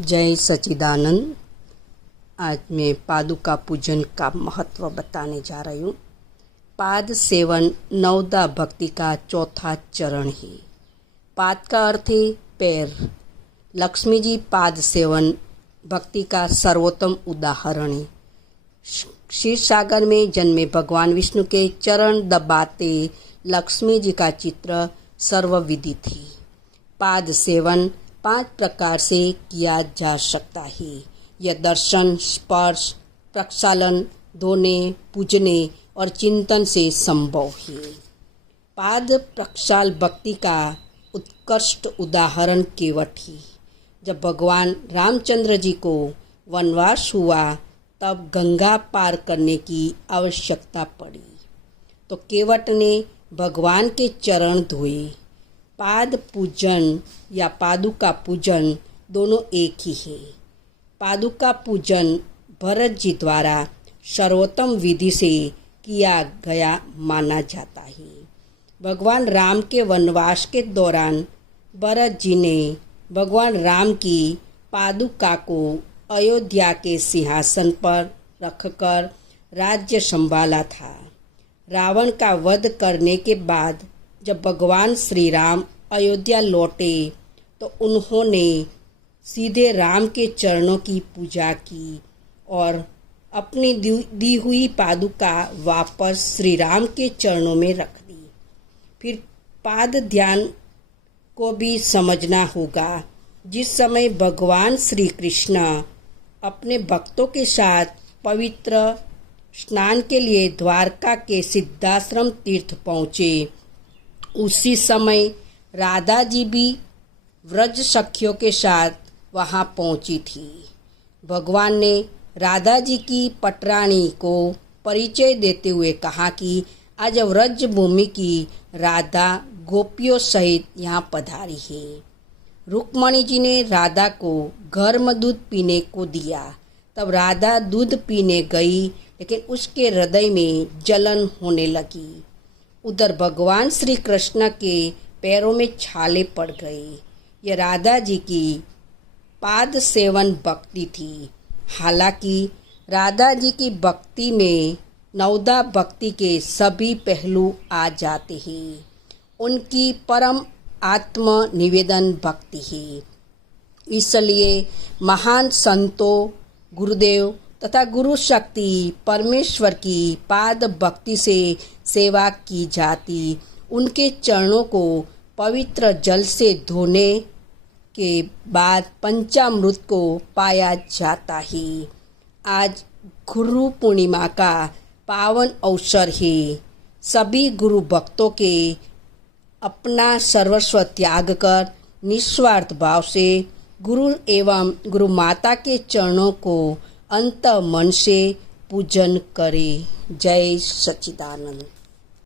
जय सच्चिदानंद। आज मैं पादुका पूजन का महत्व बताने जा रही हूँ। पाद सेवन नवदा भक्ति का चौथा चरण है। पाद का अर्थ है पैर। लक्ष्मी जी पाद सेवन भक्ति का सर्वोत्तम उदाहरण है। क्षीर सागर में जन्मे भगवान विष्णु के चरण दबाते लक्ष्मी जी का चित्र सर्वविदित है। पाद सेवन 5 प्रकार से किया जा सकता है। यह दर्शन, स्पर्श, प्रक्षालन, धोने, पूजने और चिंतन से संभव है। पाद प्रक्षाल भक्ति का उत्कृष्ट उदाहरण केवट है। जब भगवान रामचंद्र जी को वनवास हुआ तब गंगा पार करने की आवश्यकता पड़ी तो केवट ने भगवान के चरण धोए। पाद पूजन या पादुका पूजन दोनों एक ही है। पादुका पूजन भरत जी द्वारा सर्वोत्तम विधि से किया गया माना जाता है। भगवान राम के वनवास के दौरान भरत जी ने भगवान राम की पादुका को अयोध्या के सिंहासन पर रखकर राज्य संभाला था। रावण का वध करने के बाद जब भगवान श्री राम अयोध्या लौटे तो उन्होंने सीधे राम के चरणों की पूजा की और अपनी दी हुई पादुका वापस श्री राम के चरणों में रख दी। फिर पाद ध्यान को भी समझना होगा। जिस समय भगवान श्री कृष्ण अपने भक्तों के साथ पवित्र स्नान के लिए द्वारका के सिद्धाश्रम तीर्थ पहुँचे, उसी समय राधा जी भी व्रज सखियों के साथ वहां पहुंची थी। भगवान ने राधा जी की पटरानी को परिचय देते हुए कहा कि आज व्रज भूमि की राधा गोपियों सहित यहाँ पधारी है। रुक्मणी जी ने राधा को गर्म दूध पीने को दिया। तब राधा दूध पीने गई, लेकिन उसके हृदय में जलन होने लगी। उधर भगवान श्री कृष्ण के पैरों में छाले पड़ गए। यह राधा जी की पाद सेवन भक्ति थी। हालांकि राधा जी की भक्ति में नवदा भक्ति के सभी पहलू आ जाते हैं। उनकी परम आत्म निवेदन भक्ति है। इसलिए महान संतों, गुरुदेव तथा गुरु शक्ति परमेश्वर की पाद भक्ति से सेवा की जाती। उनके चरणों को पवित्र जल से धोने के बाद पंचामृत को पाया जाता है। आज गुरु पूर्णिमा का पावन अवसर है। सभी गुरु भक्तों के अपना सर्वस्व त्याग कर निस्वार्थ भाव से गुरु एवं गुरु माता के चरणों को अंत मन से पूजन करें। जय सच्चिदानंद।